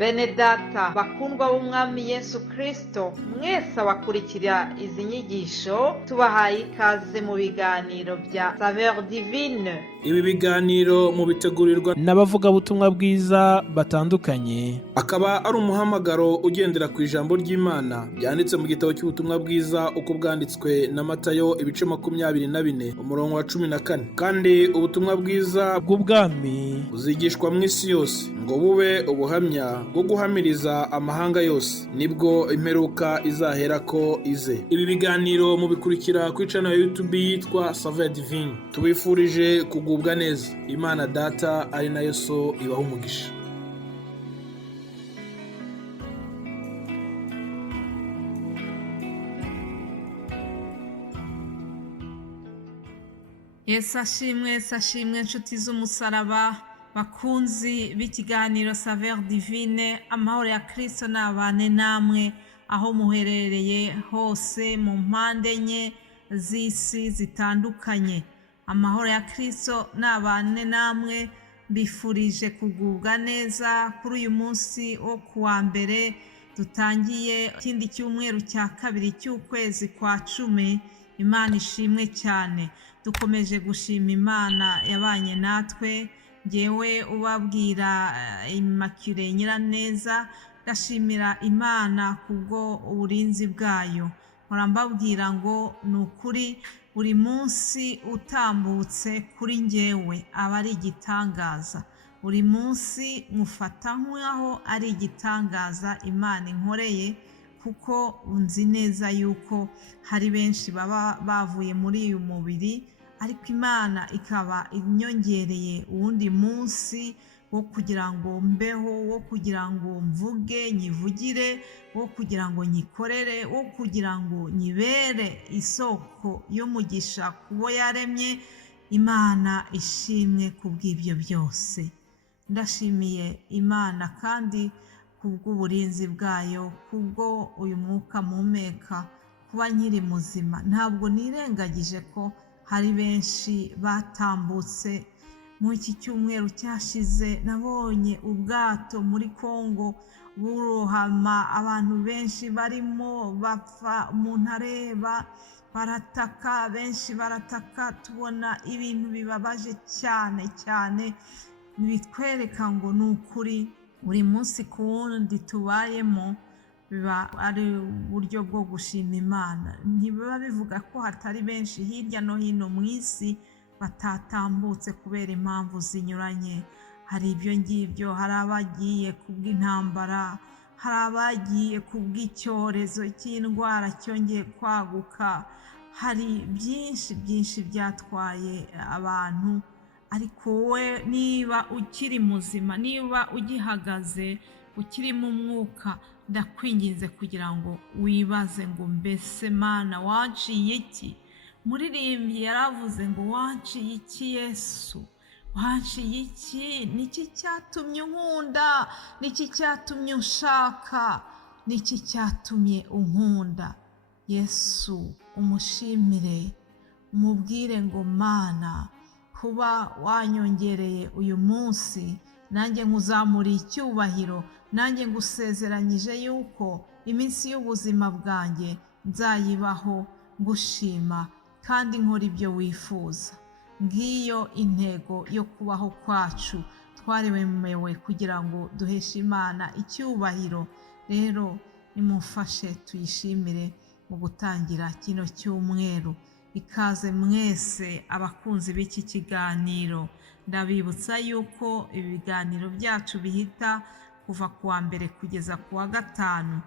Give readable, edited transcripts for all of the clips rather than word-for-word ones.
Bene data bakundwa b'umwami Yesu Kristo, mwese abakurikira izi nyigisho tubahaye ikaze mu biganiro bya Saveur Divine. Ibi biganiro mu bitegurirwa n'abavugabutumwa bwiza batandukanye, akaba ari umuhamagaro ugendera ku ijambo ry'Imana byanditse mu gitabo cy'ubutumwa bwiza uko bwanditswe na Matayo ibice 24 umurongo wa 14. Kandi ubutumwa bwiza bw'ubwami buzigishwa mu isi yose ngo bube ubuhamya bwo guhamiriza amahanga yose, nibwo imperuka izahera ko ize. Ibi biganiro mubikurikira ku channel ya YouTube yitwa Saveur Divine. Tubifurije kugubwa neza. Imana Data ari nayo So ibaha umugisha. Yesu ashimwe nshuti z'umusaraba, bakunzi b'ikiganiro Saveur Divine. Amahoro ya Kristo nabane namwe aho muherereye hose mu mpande enye z'isi zitandukanye. Amahoro ya Kristo nabane namwe, mbifurije kugubwa neza kuri uyu munsi wo kuwa mbere dutangiye ikindi cyumweru cya kabiri cy'ukwezi kwa 10. Imana ishimwe cyane. Dukomeje gushima Imana yabanye natwe. Ngewe ubabwira Immaculée Nyiraneza, gashimira Imana kubwo uburinzi bwayo. Mbabwira ngo ni ukuri buri munsi utambutse kuri ngewe aba ari igitangaza. Buri munsi mufata nk'aho ari igitangaza Imana inkoreye, kuko nzi neza yuko hari benshi baba bavuye muri uyu mubiri, ariko Imana ikaba inyongereye uwundi munsi wo kugira ngo mbeho, wo kugira ngo mvuge nyivugire, wo kugira ngo nyikorere, wo kugira ngo nyibere isoko y'umugisha kubo yaremye. Imana ishimwe kubw'ibyo byose. Ndashimiye Imana kandi kubw'uburinzi bwayo, kubwo uyu mwuka mpumeka, kuba nkiri muzima. Ntabwo nirengagije ko hari benshi batambutse. Mu iki cyumweru cyashize nabonye ubwato muri Kongo burohama, abantu benshi barimo bapfa, umuntu areba barataka, benshi barataka. Tubona ibintu bibabaje cyane cyane, bitwereka ngo ni ukuri buri munsi ku wundi tubayemo biba ari uburyo bwo gushima Imana. Ntibiba bivuga ko hatari benshi hirya no hino mu isi batatambutse kubera impamvu zinyuranye. Hari ibyo ngibyo, hari abagiye kubw'intambara, hari abagiye kubw'icyorezo cy'indwara cyongeye kwaguka, hari byinshi byatwaye abantu. Ariko wowe niba ukiri muzima, niba ugihagaze, ukiri mu mwuka, ndakwinginze kugira ngo wibaze ngo mbese Mana wanciye iki? Muririmbyi yaravuze ngo wanciye iki Yesu? Wanciye iki? Niki cyatumye unkunda? Niki cyatumye unshaka? Niki cyatumye unkunda? Yesu umushimire, umubwire ngo Mana, kuba wanyongereye uyu munsi, nanjye nkuzamuriye icyubahiro, nanjye ngusezeranyije yuko iminsi y'ubuzima bwanjye nzayibaho ngushima kandi nkora ibyo wifuza. Ngiyo intego yo kubaho kwacu, twaremewe kugira ngo duheshe Imana icyubahiro. Rero nimumfashe tuyishimire mu gutangira kino cyumweru. Ikaze mwese abakunzi b'iki kiganiro. Ndabibutsa yuko ibi biganiro byacu bihita kuva kuwa mbere kugeza kuwa gatanu.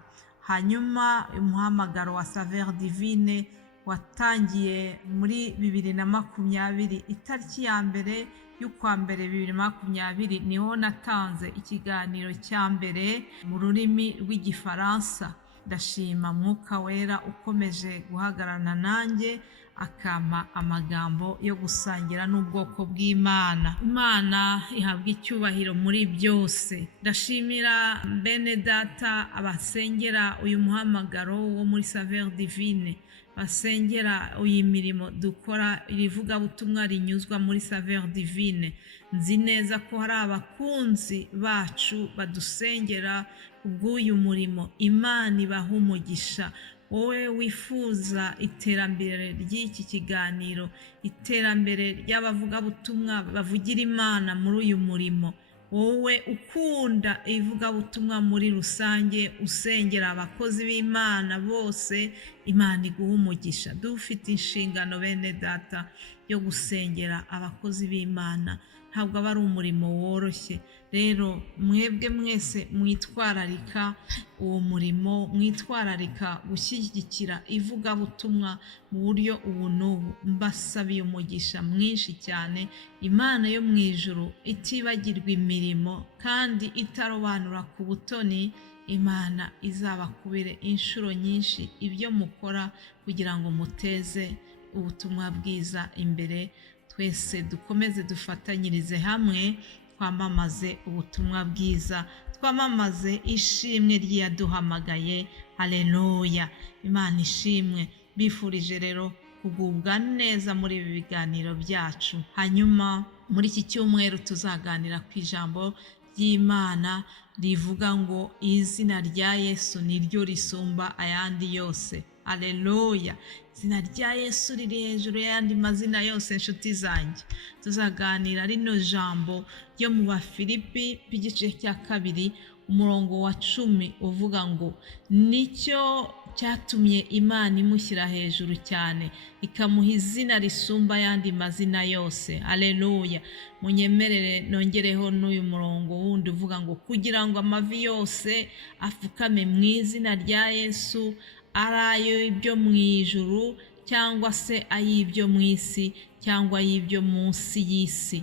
Hanyuma umuhamagaro wa Saveur Divine watangiye muri 2020, itariki ya mbere y'ukwa mbere 2020 niho natanze ikiganiro cya mbere mu rurimi rw'Igifaransa. Ndashima Mwuka Wera ukomeje guhagararana nanjye, akampa amagambo yo gusangira n'ubwoko bw'Imana. Imana ihabwa icyubahiro muri byose. Ndashimira bene data abasengera uyu muhamagaro wo muri Saveur Divine. basengera iyi mirimo dukora, iri vugabutumwa rinyuzwa muri Saveur Divine. Nzi neza ko hari abakunzi bacu badusengera kubw'uyu murimo. Imana ibaha umugisha. Wowe wifuza iterambere ry'iki kiganiro, iterambere ry'abavugabutumwa bavugira Imana muri uyu murimo, wowe ukunda ivugabutumwa muri rusange, usengera abakozi b'Imana bose, Imana iguha umugisha. Dufite inshingano bene data yo gusengera abakozi b'Imana. Ntabwo aba ari umurimo woroshye. Rero mwebwe mwese mwitwararika uwo murimo, mwitwararika gushyigikira ivugabutumwa mu buryo ubu n'ubu. Mbasabiye umugisha mwinshi cyane. Imana yo mu ijuru itibagirwa imirimo kandi itarobanura ku butoni, Imana izabakubire inshuro nyinshi ibyo mukora kugira ngo muteze ubutumwa bwiza imbere. Twese dukomeze dufatanyirize hamwe, twamamaze ubutumwa bwiza, twamamaze ishimwe ry'iyaduhamagaye. Haleluya, Imana ishimwe. Bifurije rero kugubwa neza muri ibi biganiro byacu. Hanyuma muri iki cyumweru tuzaganira ku ijambo ry'Imana rivuga ngo izina rya Yesu niryo risumba ayandi yose. Haleluya, izina rya Yesu riri hejuru y'ayandi mazina yose. Inshuti zanjye, tuzaganira rino jambo ryo mu Bafilipi igice cya 2 umurongo wa 10 uvuga ngo nicyo cyatumye Imana imushyira hejuru cyane, ikamuha izina risumba ayandi mazina yose. Haleluya. Munyemerere nongereho n'uyu murongo wundi uvuga ngo kugira ngo amavi yose afukame mu izina rya Yesu, ari ay'ibyo mu ijuru cyangwa se ay'ibyo mu isi cyangwa ay'ibyo munsi y'isi,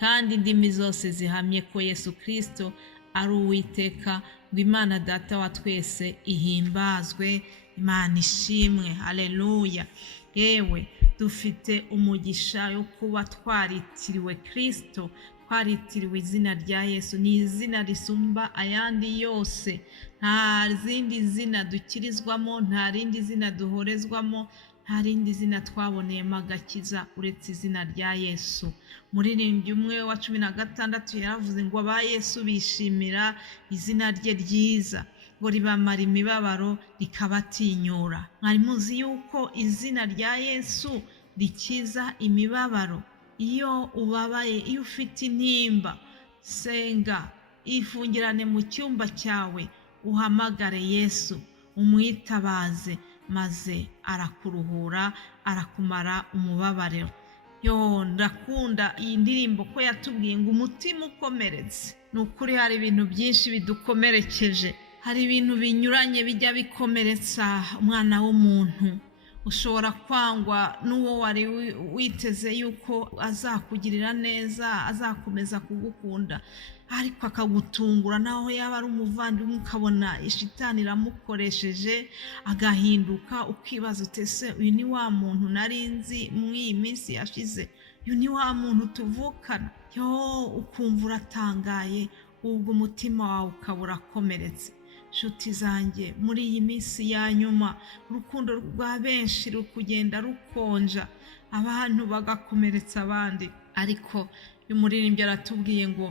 kandi indimi zose zihamye ko Yesu Kristo ari Uwiteka, ngo Imana Data wa twese ihimbazwe. Imana ishimwe. Haleluya. Yewe dufite umugisha yo kuba twaritiriwe Kristo, twaritiriwe izina rya Yesu. Ni izina risumba ayandi yose. Nta zindi zina dukirizwamo, nta rindi zina duhorezwamo, nta rindi zina twaboneyemo agakiza uretse izina rya Yesu. Muririmbyi umwe wa 16 yaravuze ngo aba Yesu bishimira izina rye ryiza, ngo ribamara imibabaro rikabatinyura. Mwari muzi yuko izina rya Yesu rikiza imibabaro? Iyo ubabaye, iyo ufite intimba, senga, ifungirane mu cyumba cyawe, uhamagare Yesu, umwitabaze, maze arakuruhura, arakumara umubabaro. Ndakunda iyi ndirimbo ko yatubwiye ngo umutima ukomeretse. Ni ukuri hari ibintu byinshi bidukomerekeje, hari ibintu binyuranye bijya bikomeretsa umwana w'umuntu. Ushobora kwangwa n'uwo wari witeze yuko azakugirira neza, azakomeza kugukunda, ariko akagutungura. naho yaba ari umuvandimwe ukabona ishitani iramukoresheje agahinduka, ukibaza utese uyu ni wa muntu nari nzi mu iyi minsi yashize, uyu ni wa muntu tuvukana. Ukumva uratangaye, ubwo umutima wawe ukabura akomeretse. Nshuti zanjye, muri iyi minsi ya nyuma urukundo rwa benshi ruri kugenda rukonja, abantu bagakomeretsa abandi. Ariko uyu muririmbyi aratubwiye ngo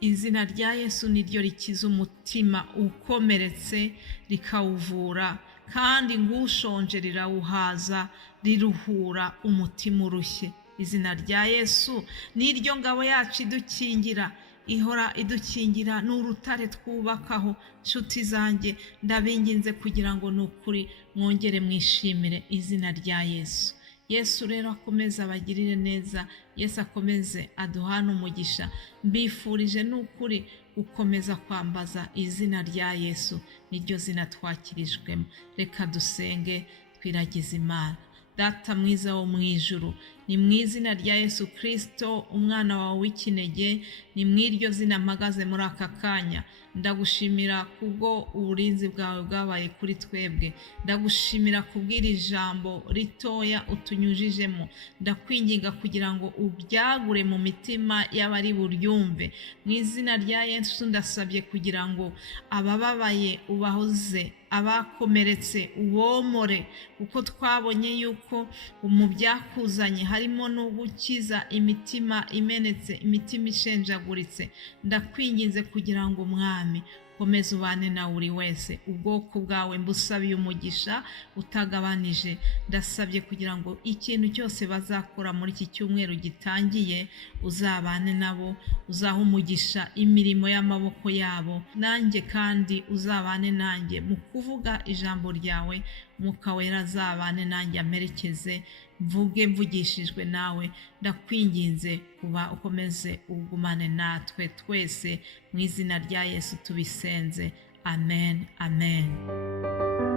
izina rya Yesu niryo rikiza umutima ukomeretse rikawuvura, kandi ng'ushonje rirawuhaza, riruhura umutima urushye. Izina rya Yesu niryo ngabo yacu idukingira, ihora idukingira, n'urutare twubakaho. Nshuti zanjye, ndabinginze kugira ngo nukuri mwongere mwishimire izina rya Yesu. Yesu rero akomeze abagirire neza, Yesu akomeze aduhane umugisha. Mbifurije nukuri gukomeza kwambaza izina rya Yesu, niryo zina twakirijwemo. Reka dusenge twiragize Imana. Data mwiza wo mu ijuru, ni mu izina rya Yesu Kristo umwana wawe w'ikinege, ni mu iryo zina mpagaze muri aka kanya. Ndagushimira kubwo uburinzi bwawe bwabaye kuri twebwe, ndagushimira kubw'iri jambo ritoya utunyujijemo. Ndakwinginga kugira ngo ubyagure mu mitima y'abari buryumve, mu izina rya Yesu ndasabye kugira ngo abababaye ubahoze, abakomeretse ubomore, kuko twabonye yuko mu byakuzanye harimo no gukiza imitima imenetse, imitima ishenjaguritse. Ndakwinginze kugira ngo Mwami komeza ubane na buri wese, ubwoko bwawe mbusabiye umugisha utagabanije. Ndasabye kugira ngo ikintu cyose bazakora muri iki cyumweru gitangiye uzabane nabo, uzaha umugisha imirimo y'amaboko yabo, nanjye kandi uzabane nanjye mu kuvuga ijambo ryawe. Mwuka Wera azabane nanjye amerekeze, mvuge mvugishijwe nawe. Ndakwinginze kuba ukomeze ugumane natwe twese, mu izina rya Yesu tubisenze, amen, amen.